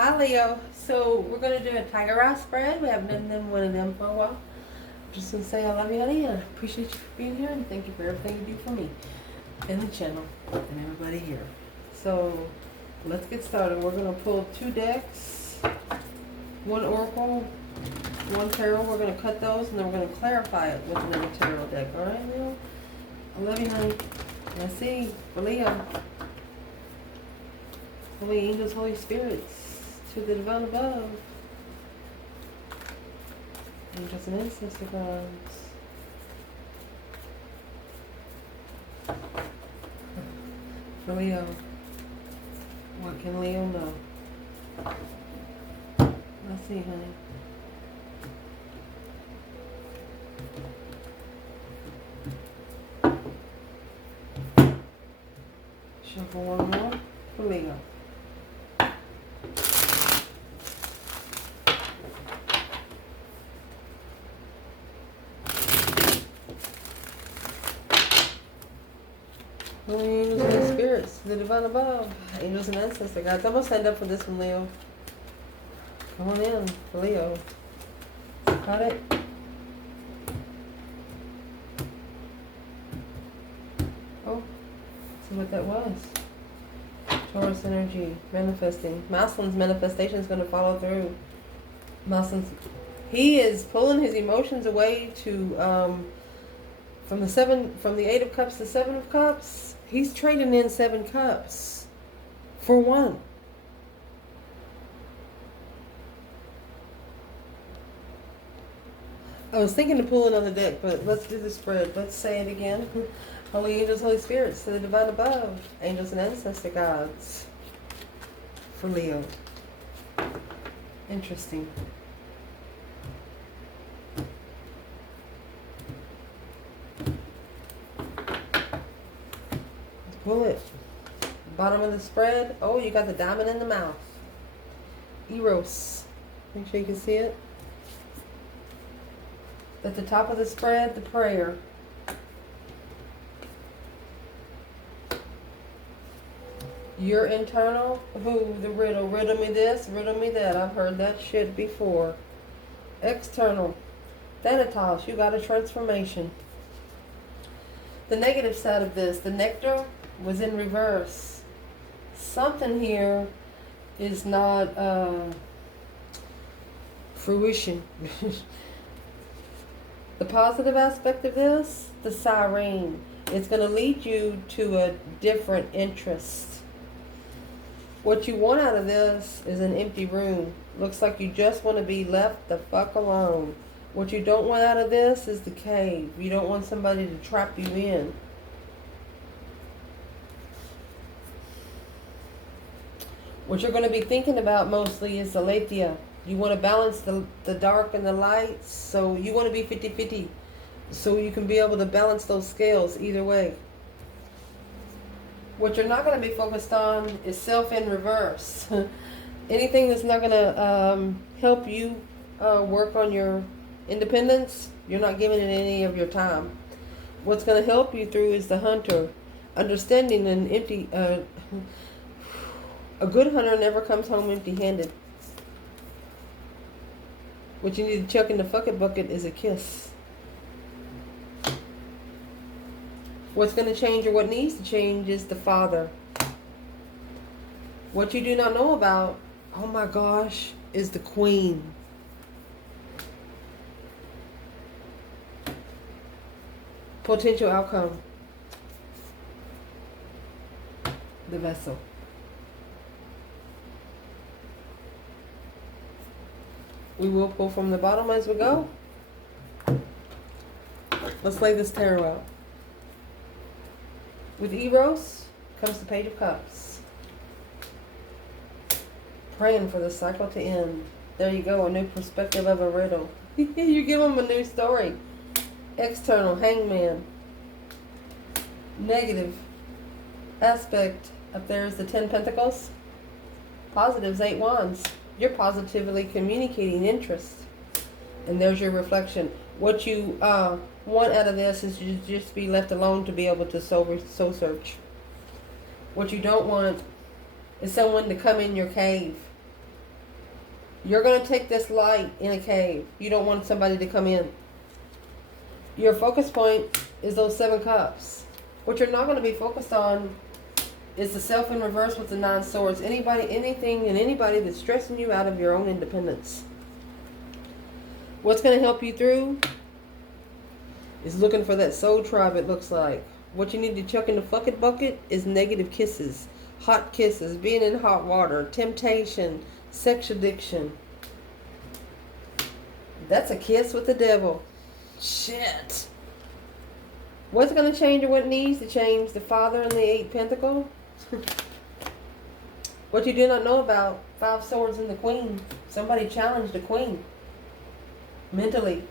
Hi Leo. So we're gonna do a tiger eye spread. We haven't done one of them for a while. Just gonna say I love you, honey, and I appreciate you for being here, and thank you for everything you do for me and the channel and everybody here. So let's get started. We're gonna pull 2 decks, one oracle, one tarot. We're gonna cut those, and then we're gonna clarify it with another tarot deck. All right, Leo. I love you, honey. Let's see for Leo. Holy angels, Holy Spirits, to the divine above. Angels and ancestor gods. For Leo. What can Leo know? Let's see, honey. Shuffle one more for Leo. Angels and spirits, the divine above, angels and ancestor guys. I'm gonna stand up for this one, Leo. Come on in, Leo. Got it? Oh, see what that was. Taurus energy, manifesting. Masculine's manifestation is gonna follow through. Masculine's, he is pulling his emotions away to from the 8 of Cups to 7 of Cups. He's trading in 7 cups for 1. I was thinking to pull another deck, but let's do the spread. Let's say it again. Holy angels, Holy Spirits, to the divine above, angels and ancestor gods. For Leo. Interesting. Pull it. Bottom of the spread. Oh, you got the diamond in the mouth. Eros. Make sure you can see it. At the top of the spread, the prayer. Your internal. Who? The riddle. Riddle me this, riddle me that. I've heard that shit before. External. Thanatos. You got a transformation. The negative side of this. The nectar was in reverse. Something here is not fruition. The positive aspect of this, the siren. It's going to lead you to a different interest. What you want out of this is an empty room. Looks like you just want to be left the fuck alone. What you don't want out of this is the cave. You don't want somebody to trap you in. What you're going to be thinking about mostly is aletheia. You want to balance the dark and the light, so you want to be 50-50. So you can be able to balance those scales either way. What you're not going to be focused on is self in reverse. Anything that's not going to help you work on your independence, you're not giving it any of your time. What's going to help you through is the hunter. Understanding an empty... a good hunter never comes home empty-handed. What you need to chuck in the fuck it bucket is a kiss. What's going to change, or what needs to change, is the father. What you do not know about, oh my gosh, is the queen. Potential outcome. The vessel. We will pull from the bottom as we go. Let's lay this tarot out. With Eros comes the Page of Cups. Praying for the cycle to end. There you go, a new perspective of a riddle. You give them a new story. External, Hangman. Negative aspect up there is the 10 Pentacles. Positives, 8 Wands. You're positively communicating interest. And there's your reflection. What you want out of this is to just be left alone to be able to soul search. What you don't want is someone to come in your cave. You're going to take this light in a cave. You don't want somebody to come in. Your focus point is those 7 cups. What you're not going to be focused on is the self in reverse with the 9 swords. Anybody, anything, and anybody that's stressing you out of your own independence. What's going to help you through is looking for that soul tribe, it looks like. What you need to chuck in the fucking bucket is negative kisses, hot kisses, being in hot water, temptation, sex addiction. That's a kiss with the devil. Shit. What's going to change or what needs to change? The Father and the 8 Pentacle. What you do not know about, 5 swords and the Queen. Somebody challenged the Queen. Mentally.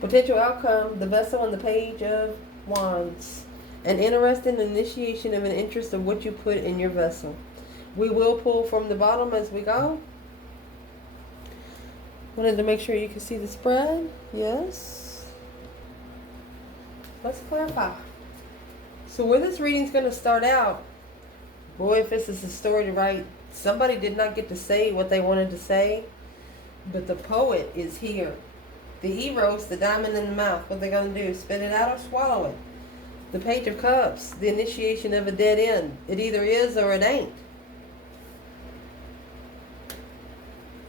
Potential outcome, the Vessel and the Page of Wands. An interesting initiation of an interest of what you put in your vessel. We will pull from the bottom as we go. Wanted to make sure you can see the spread. Yes. Let's clarify. So where this reading's going to start out, boy, if this is a story to write, somebody did not get to say what they wanted to say, but the poet is here. The Eros, the diamond in the mouth, what they're going to do, spit it out or swallow it. The Page of Cups, the initiation of a dead end. It either is or it ain't.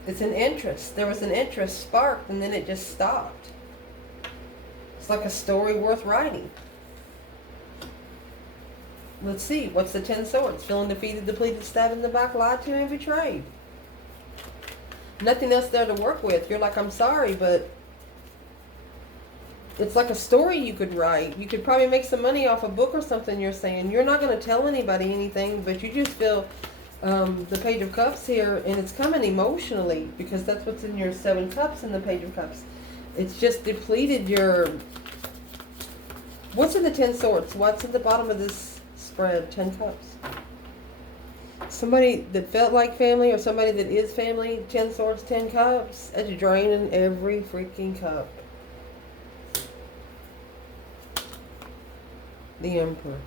It's an interest. There was an interest sparked and then it just stopped. It's like a story worth writing. Let's see. What's the 10 swords? Feeling defeated, depleted, stabbed in the back, lied to, and betrayed. Nothing else there to work with. You're like, I'm sorry, but it's like a story you could write. You could probably make some money off a book or something, you're saying. You're not going to tell anybody anything, but you just feel the Page of Cups here, and it's coming emotionally because that's what's in your 7 cups in the Page of Cups. It's just depleted your... What's in the 10 swords? What's at the bottom of this spread? 10 cups. Somebody that felt like family or somebody that is family, 10 swords, 10 cups. That's draining every freaking cup. The Emperor.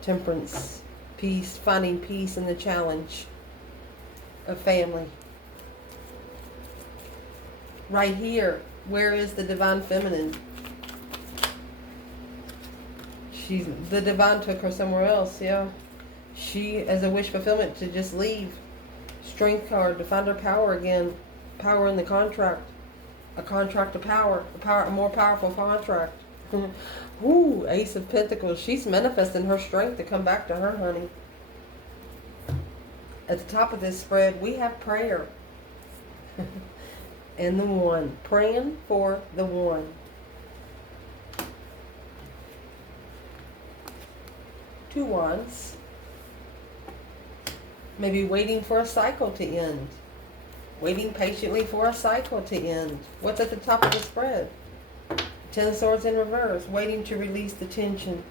Temperance. Peace. Finding peace in the challenge of family. Right here. Where is the Divine Feminine? The Divine took her somewhere else, yeah. She, as a wish fulfillment, to just leave. Strength card, to find her power again. Power in the contract. A contract of power. A more powerful contract. Ooh, Ace of Pentacles. She's manifesting her strength to come back to her, honey. At the top of this spread, we have prayer. And the 1. Praying for the 1. 2 wands. Maybe waiting for a cycle to end. Waiting patiently for a cycle to end. What's at the top of the spread? 10 swords in reverse. Waiting to release the tension.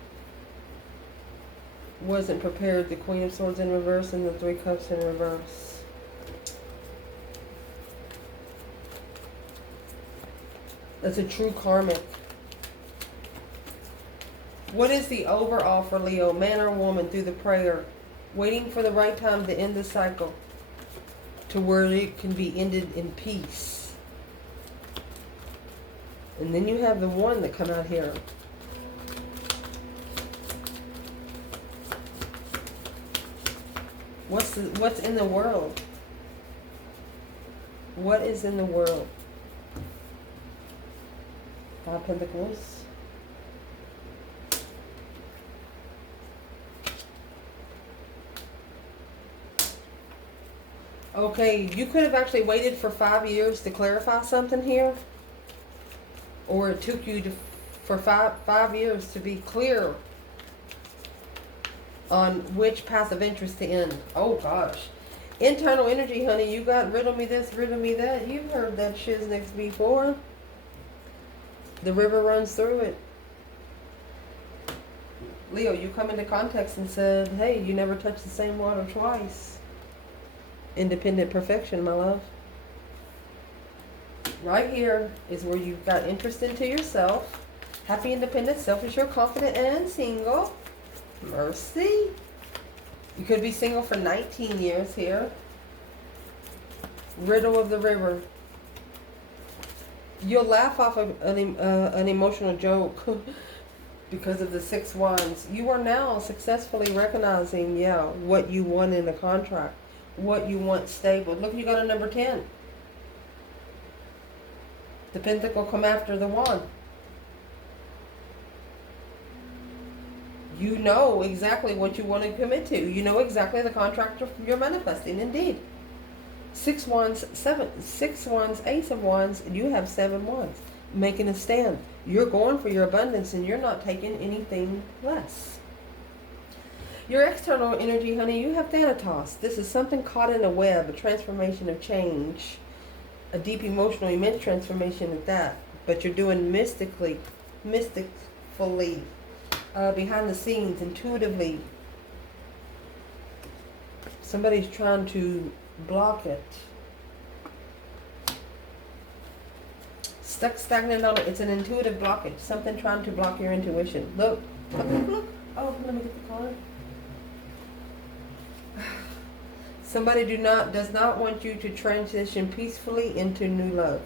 Wasn't prepared. The Queen of Swords in reverse and the 3 cups in reverse. That's a true karmic. What is the overall for Leo, man or woman, through the prayer? Waiting for the right time to end the cycle to where it can be ended in peace. And then you have the 1 that come out here. What's in the world? What is in the world? 5 Pentacles. Okay, you could have actually waited for 5 years to clarify something here. Or it took you for five years to be clear on which path of interest to end. Oh gosh. Internal energy, honey. You got riddle me this, riddle me that. You've heard that shiznix before. The river runs through it. Leo, you come into context and said, hey, you never touched the same water twice. Independent perfection, my love. Right here is where you've got interest into yourself. Happy, independent, self-assured, confident, and single. Mercy. You could be single for 19 years here. Riddle of the river. You'll laugh off of an emotional joke because of the 6 wands. You are now successfully recognizing, yeah, what you want in a contract, what you want stable. Look, you got a number 10. The pentacle come after the wand. You know exactly what you want to commit to. You know exactly the contract you're manifesting, indeed. 6 wands, 6 wands, Ace of Wands, and you have 7 wands. Making a stand. You're going for your abundance and you're not taking anything less. Your external energy, honey, you have Thanatos. This is something caught in a web, a transformation of change, a deep emotional, immense transformation at that. But you're doing mystically, behind the scenes, intuitively. Somebody's trying to block it. Stuck stagnant on it. It's an intuitive blockage. Something trying to block your intuition. Look. Look. Oh, let me get the card. Somebody does not want you to transition peacefully into new love.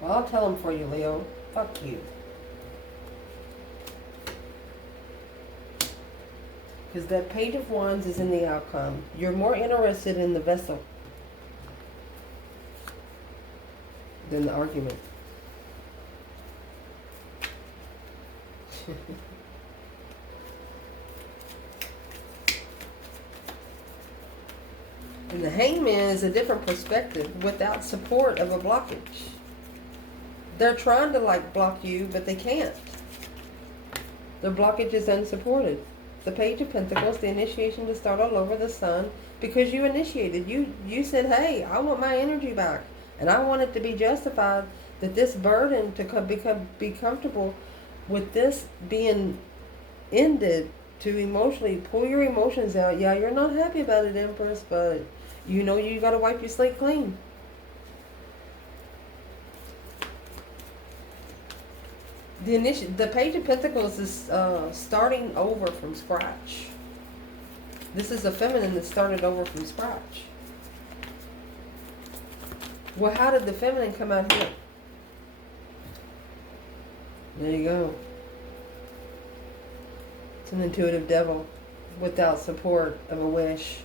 Well, I'll tell them for you, Leo. Fuck you. Because that Page of Wands is in the outcome. You're more interested in the vessel than the argument. And the Hangman is a different perspective without support of a blockage. They're trying to block you, but they can't. The blockage is unsupported. The Page of Pentacles, the initiation to start all over, the Sun, because you initiated. You said, hey, I want my energy back. And I want it to be justified that this burden to be comfortable with this being ended, to emotionally pull your emotions out. Yeah, you're not happy about it, Empress, but you know you got to wipe your slate clean. The Page of Pentacles is starting over from scratch. This is a feminine that started over from scratch. Well, how did the feminine come out here? There you go. It's an intuitive devil without support of a wish.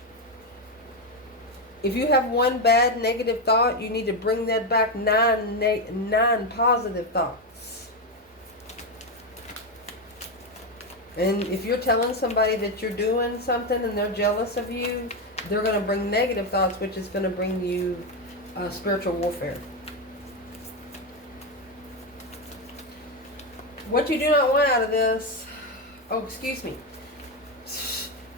If you have one bad negative thought, you need to bring that back 9 positive thoughts. And if you're telling somebody that you're doing something and they're jealous of you, they're going to bring negative thoughts, which is going to bring you spiritual warfare. What you do not want out of this, the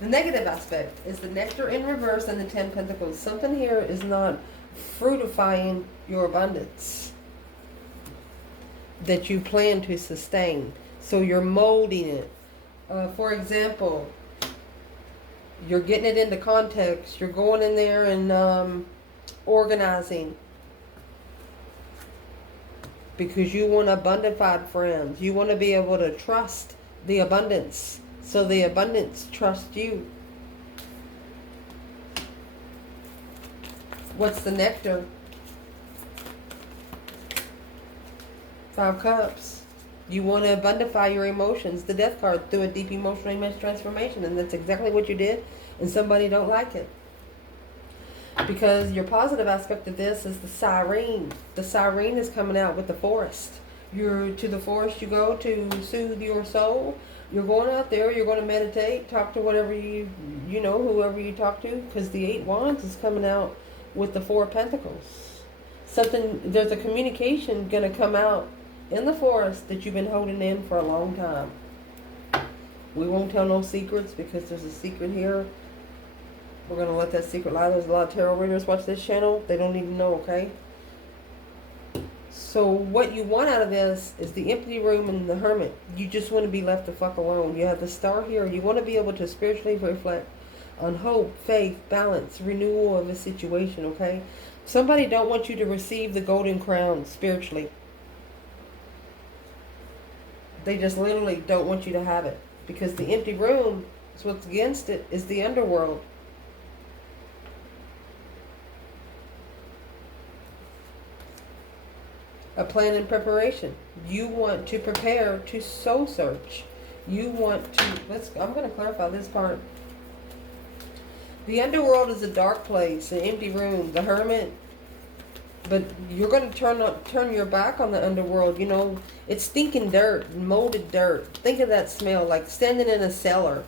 negative aspect is the Nectar in reverse and the 10 Pentacles. Something here is not fruitifying your abundance that you plan to sustain. So you're molding it. For example, you're getting it into context. You're going in there and organizing. Because you want abundified friends. You want to be able to trust the abundance. So the abundance trusts you. What's the nectar? 5 Cups. You want to abundify your emotions. The Death card, through a deep emotional immense transformation. And that's exactly what you did. And somebody don't like it. Because your positive aspect of this is the siren. The siren is coming out with the forest. You're to the forest you go to soothe your soul. You're going out there, you're going to meditate, talk to whatever whoever you talk to, because the 8 Wands is coming out with the 4 Pentacles. There's a communication going to come out in the forest that you've been holding in for a long time. We won't tell no secrets because there's a secret here. We're going to let that secret lie. There's a lot of tarot readers watch this channel. They don't need to know, okay? So what you want out of this is the empty room and the hermit. You just want to be left the fuck alone. You have the star here. You want to be able to spiritually reflect on hope, faith, balance, renewal of a situation, okay? Somebody don't want you to receive the golden crown spiritually. They just literally don't want you to have it. Because the empty room So what's against it is the underworld. A plan and preparation. You want to prepare to soul search. You want to, I'm going to clarify this part. The underworld is a dark place, an empty room, the hermit. But you're going to turn your back on the underworld. You know, it's stinking dirt, molded dirt. Think of that smell, like standing in a cellar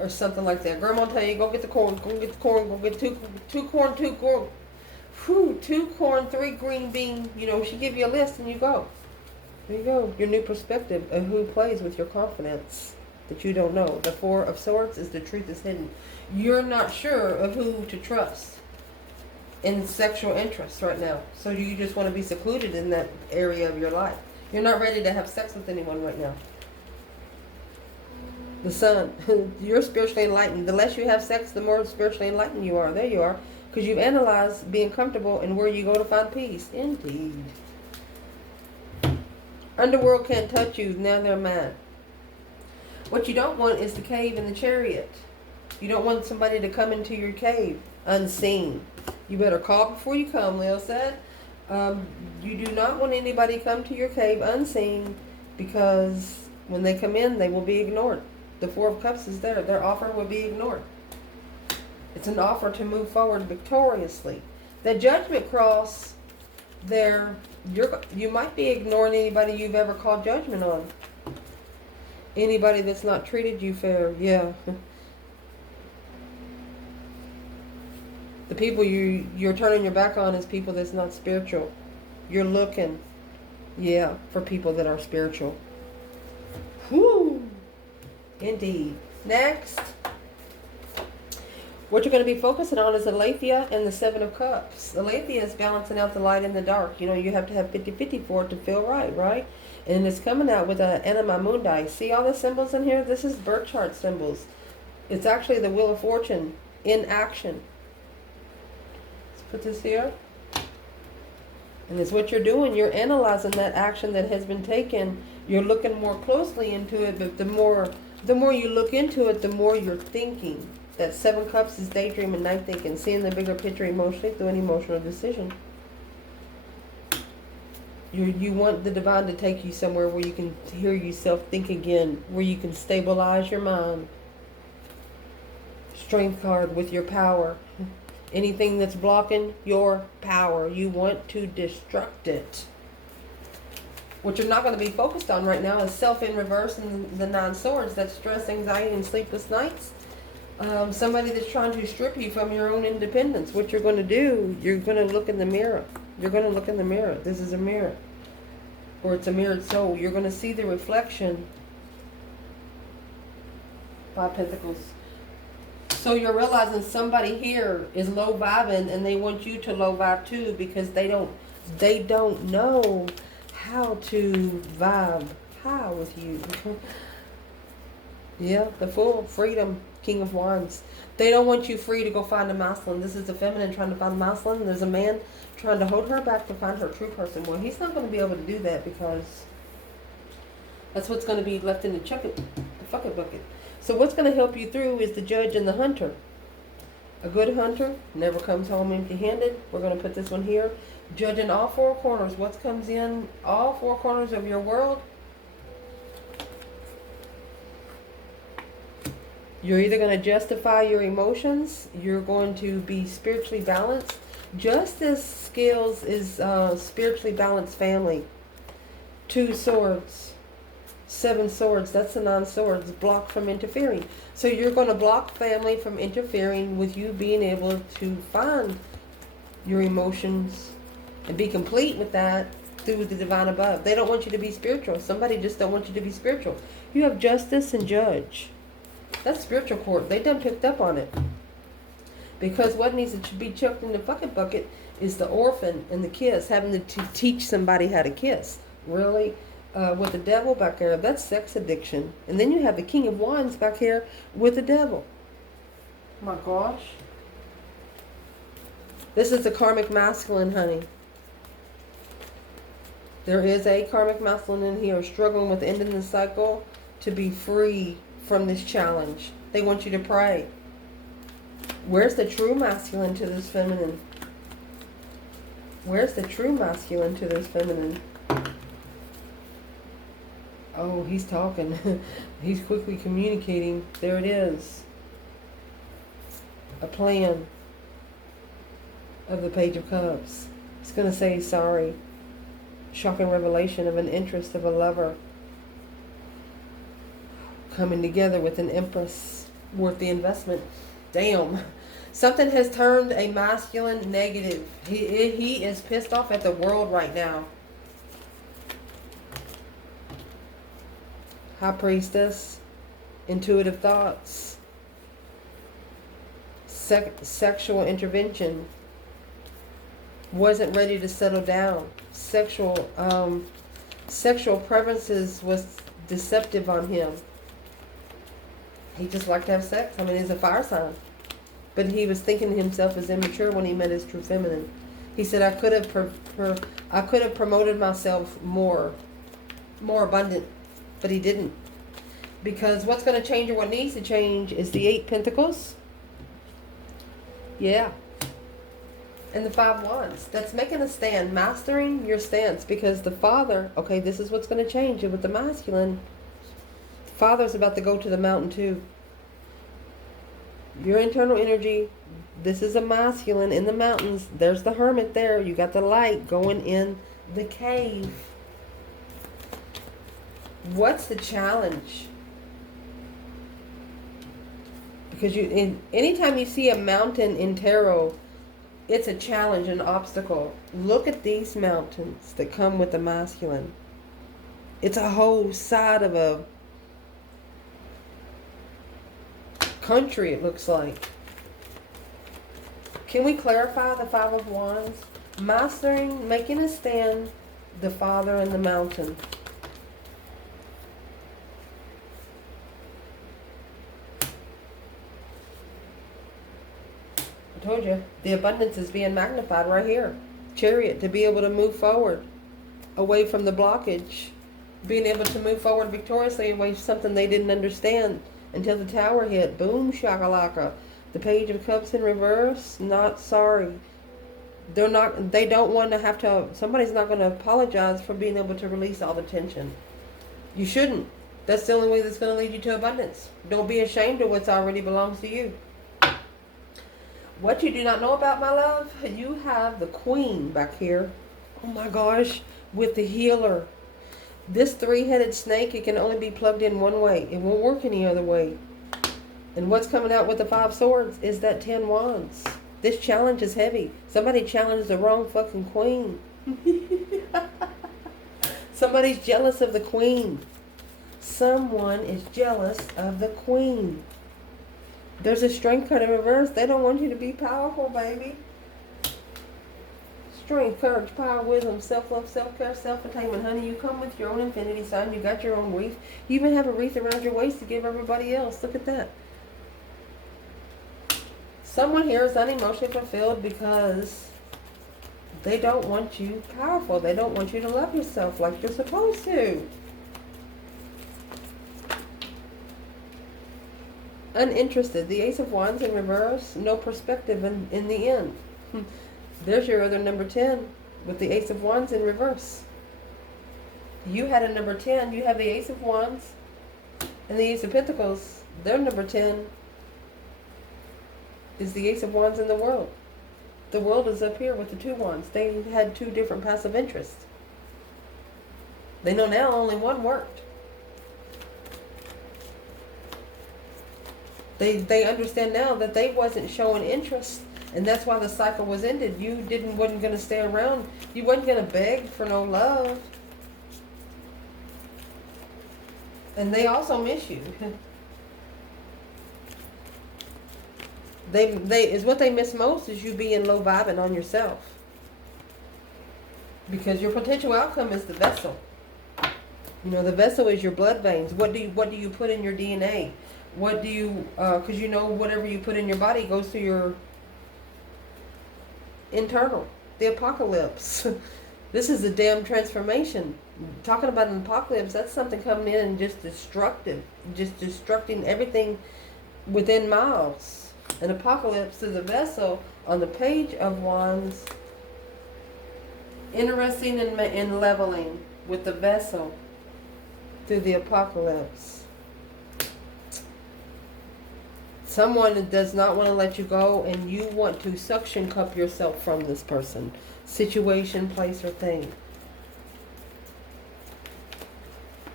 or something like that. Grandma will tell you, go get the corn, go get the corn, go get two corn, whew, 2 corn, 3 green bean. You know, she give you a list and you go. There you go. Your new perspective of who plays with your confidence that you don't know. The 4 of Swords is the truth is hidden. You're not sure of who to trust in sexual interest right now. So you just want to be secluded in that area of your life. You're not ready to have sex with anyone right now. The Sun, you're spiritually enlightened. The less you have sex, the more spiritually enlightened you are. There you are. Because you've analyzed being comfortable and where you go to find peace. Indeed. Underworld can't touch you. Now they're mad. What you don't want is the cave and the chariot. You don't want somebody to come into your cave unseen. You better call before you come, Leo said. You do not want anybody to come to your cave unseen, because when they come in, they will be ignored. The 4 of Cups is there. Their offer will be ignored. It's an offer to move forward victoriously. The Judgment cross there, you might be ignoring anybody you've ever called judgment on. Anybody that's not treated you fair, yeah. The people you're turning your back on is people that's not spiritual. You're looking, yeah, for people that are spiritual. Whoo! Indeed. Next. What you're going to be focusing on is Aletheia and the 7 of Cups. Aletheia is balancing out the light and the dark. You know, you have to have 50-50 for it to feel right, right? And it's coming out with an Anima Mundi. See all the symbols in here? This is birth chart symbols. It's actually the Wheel of Fortune in action. Let's put this here. And it's what you're doing. You're analyzing that action that has been taken. You're looking more closely into it, but the more you look into it, the more you're thinking. That 7 Cups is daydreaming, night thinking, seeing the bigger picture emotionally through an emotional decision. You want the divine to take you somewhere where you can hear yourself think again, where you can stabilize your mind. Strength card with your power. Anything that's blocking your power, you want to destruct it. What you're not going to be focused on right now is self in reverse and the 9 swords. That's stress, anxiety, and sleepless nights. Somebody that's trying to strip you from your own independence. What you're going to do, you're going to look in the mirror. You're going to look in the mirror. This is a mirror. Or it's a mirrored soul. You're going to see the reflection. 5 Pentacles. So you're realizing somebody here is low vibing and they want you to low vibe too, because they don't know how to vibe high with you. Yeah, the Fool, freedom, King of Wands. They don't want you free to go find a masculine. This is the feminine trying to find a masculine. There's a man trying to hold her back to find her true person. Well, he's not going to be able to do that, because that's what's going to be left in the fucking bucket. So what's going to help you through is the Judge and the Hunter. A good hunter never comes home empty-handed. We're going to put this one here. Judging all 4 corners. What comes in all 4 corners of your world. You're either going to justify your emotions. You're going to be spiritually balanced. Justice skills is spiritually balanced family. 2 swords. 7 swords. That's the 9 swords. Blocked from interfering. So you're going to block family from interfering with you being able to find your emotions and be complete with that through the divine above. They don't want you to be spiritual. Somebody just don't want you to be spiritual. You have Justice and Judge. That's spiritual court. They done picked up on it. Because what needs to be chucked in the fucking bucket is the orphan and the kiss. Having to teach somebody how to kiss. Really? With the devil back there, that's sex addiction. And then you have the King of Wands back here with the devil. Oh my gosh. This is the karmic masculine, honey. There is a karmic masculine in here struggling with ending the cycle to be free from this challenge. They want you to pray. Where's the true masculine to this feminine? Where's the true masculine to this feminine? Oh, he's talking. He's quickly communicating. There it is. A plan of the Page of Cups. He's going to say sorry. Shocking revelation of an interest of a lover. Coming together with an empress. Worth the investment. Damn. Something has turned a masculine negative. He is pissed off at the world right now. High Priestess. Intuitive thoughts. Sexual intervention. Wasn't ready to settle down. Sexual preferences was deceptive on him. He just liked to have sex. I mean, he's a fire sign. But he was thinking of himself as immature when he met his true feminine. He said, I could have promoted myself more abundant, but he didn't. Because what's going to change or what needs to change is the 8 Pentacles. Yeah. And the 5 Wands. That's making a stand, mastering your stance. Because the Father, okay, this is what's going to change with the masculine. The Father's about to go to the mountain too. Your internal energy, this is a masculine in the mountains. There's the Hermit there. You got the light going in the cave. What's the challenge? Because anytime you see a mountain in tarot, it's a challenge, an obstacle. Look at these mountains that come with the masculine. It's a whole side of a country, it looks like. Can we clarify the 5 of Wands? Mastering, making a stand, the Father and the mountain. I told you, the abundance is being magnified right here. Chariot, to be able to move forward, away from the blockage. Being able to move forward victoriously away from something they didn't understand. Until the Tower hit. Boom, shakalaka. The Page of Cups in reverse. Not sorry. They don't want to have to, somebody's not going to apologize for being able to release all the tension. You shouldn't. That's the only way that's going to lead you to abundance. Don't be ashamed of what's already belongs to you. What you do not know about, my love, you have the Queen back here. Oh my gosh. With the Healer. This 3-headed snake, it can only be plugged in one way. It won't work any other way. And what's coming out with the 5 swords is that 10 wands. This challenge is heavy. Somebody challenged the wrong fucking queen. Somebody's jealous of the queen. Someone is jealous of the queen. There's a strength card in reverse. They don't want you to be powerful, baby. Strength, courage, power, wisdom, self-love, self-care, self-attainment. Honey, you come with your own infinity sign. You got your own wreath. You even have a wreath around your waist to give everybody else. Look at that. Someone here is unemotionally fulfilled because they don't want you powerful. They don't want you to love yourself like you're supposed to. Uninterested. The Ace of Wands in reverse. No perspective in the end. There's your other number 10 with the Ace of Wands in reverse. You had a number 10. You have the Ace of Wands and the Ace of Pentacles. Their number 10 is the Ace of Wands in the World. The World is up here with the 2 wands. They had 2 different passive interests. They know now only one worked. They understand now that they wasn't showing interest. And that's why the cycle was ended. You wasn't going to stay around. You wasn't going to beg for no love. And they also miss you. What they miss most is you being low vibing on yourself. Because your potential outcome is the vessel. You know, the vessel is your blood veins. What do you put in your DNA? What do you, because you know whatever you put in your body goes to your internal, the apocalypse. This is a damn transformation. Talking about an apocalypse, that's something coming in and just destructive, just destructing everything within miles. An apocalypse to the vessel on the Page of Wands. Interesting in leveling with the vessel through the apocalypse. Someone that does not want to let you go, and you want to suction cup yourself from this person, situation, place, or thing.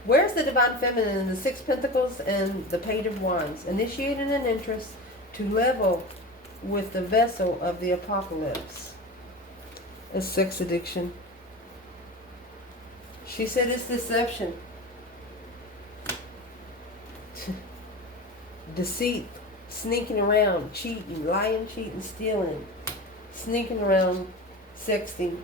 Where's the Divine Feminine in the Six Pentacles and the Page of Wands? Initiating an interest to level with the vessel of the apocalypse. A sex addiction. She said it's deception. Deceit. Sneaking around. Cheating. Lying, cheating, stealing. Sneaking around. Sexting.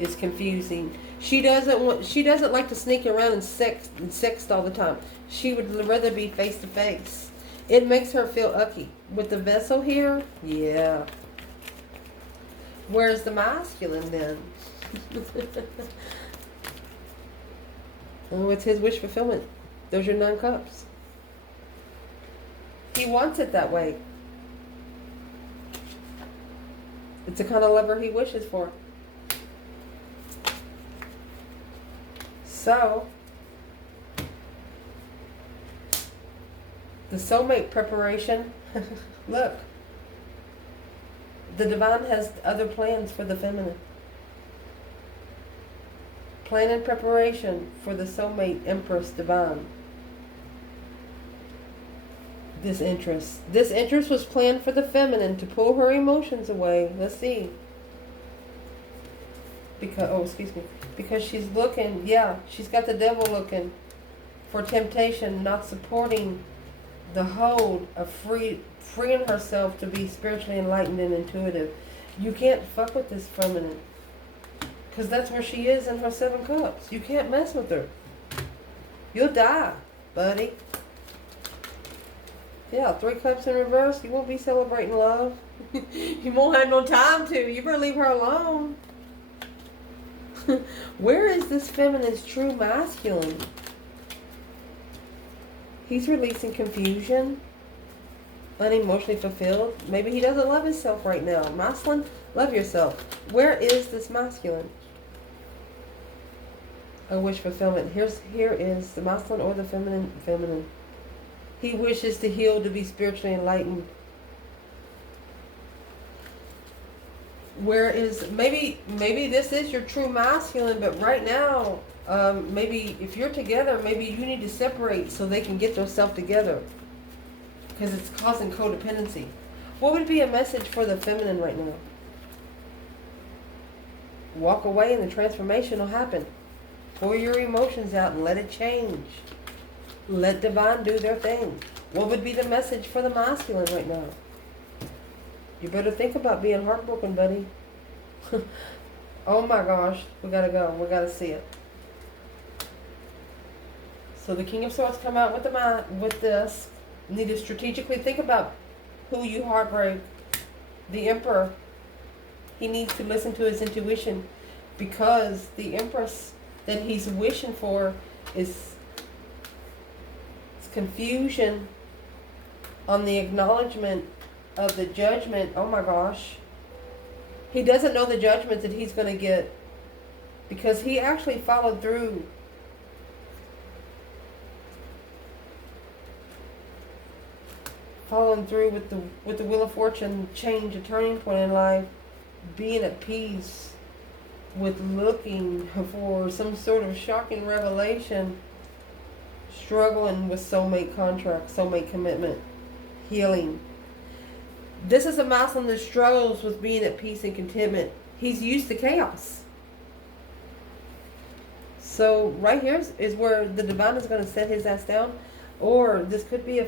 Is confusing. She doesn't like to sneak around and sext all the time. She would rather be face to face. It makes her feel ucky. With the vessel here, yeah. Where's the masculine then? Oh, it's his wish fulfillment. Those are 9 cups. He wants it that way. It's the kind of lover he wishes for. So, the soulmate preparation, look, the divine has other plans for the feminine. Plan and preparation for the soulmate empress divine. This interest was planned for the feminine to pull her emotions away. Let's see. Because she's looking, she's got the devil looking for temptation, not supporting the hold of freeing herself to be spiritually enlightened and intuitive. You can't fuck with this feminine, because that's where she is in her 7 cups. You can't mess with her. You'll die, buddy. Yeah, 3 cups in reverse. You won't be celebrating love. You won't have no time to. You better leave her alone. Where is this feminine's true masculine? He's releasing confusion, unemotionally fulfilled. Maybe he doesn't love himself right now. Masculine, love yourself. Where is this masculine? A wish fulfillment. Here is the masculine or the feminine. He wishes to heal, to be spiritually enlightened. Where is, maybe this is your true masculine, but right now, maybe if you're together, maybe you need to separate so they can get themselves together, because it's causing codependency. What would be a message for the feminine right now? Walk away and the transformation will happen. Pour your emotions out and let it change. Let divine do their thing. What would be the message for the masculine right now? You better think about being heartbroken, buddy. Oh my gosh, we gotta go. We gotta see it. So the King of Swords come out with this. You need to strategically think about who you heartbreak. The Emperor, he needs to listen to his intuition, because the Empress that he's wishing for is confusion on the acknowledgement of the judgment. Oh my gosh. He doesn't know the judgment that he's going to get, because he actually followed through. Following through with the Wheel of Fortune, change, a turning point in life, being at peace with looking for some sort of shocking revelation, struggling with soulmate contract, soulmate commitment, healing. This is a masculine that struggles with being at peace and contentment. He's used to chaos. So right here is where the divine is going to set his ass down. Or this could be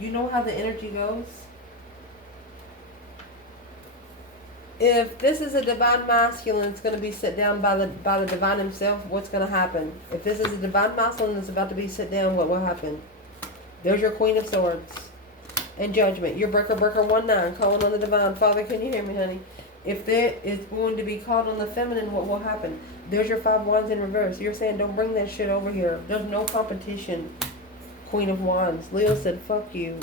you know how the energy goes? If this is a divine masculine, it's going to be set down by the divine himself. What's going to happen? If this is a divine masculine that's about to be set down, what will happen? There's your Queen of Swords and Judgment. Your breaker 19, calling on the divine. Father, can you hear me, honey? If there is going to be called on the feminine, what will happen? There's your 5 Wands in reverse. You're saying, don't bring that shit over here. There's no competition. Queen of Wands. Leo said, fuck you.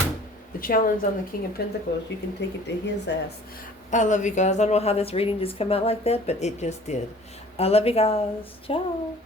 The challenge on the King of Pentacles, you can take it to his ass. I love you guys. I don't know how this reading just come out like that, but it just did. I love you guys. Ciao.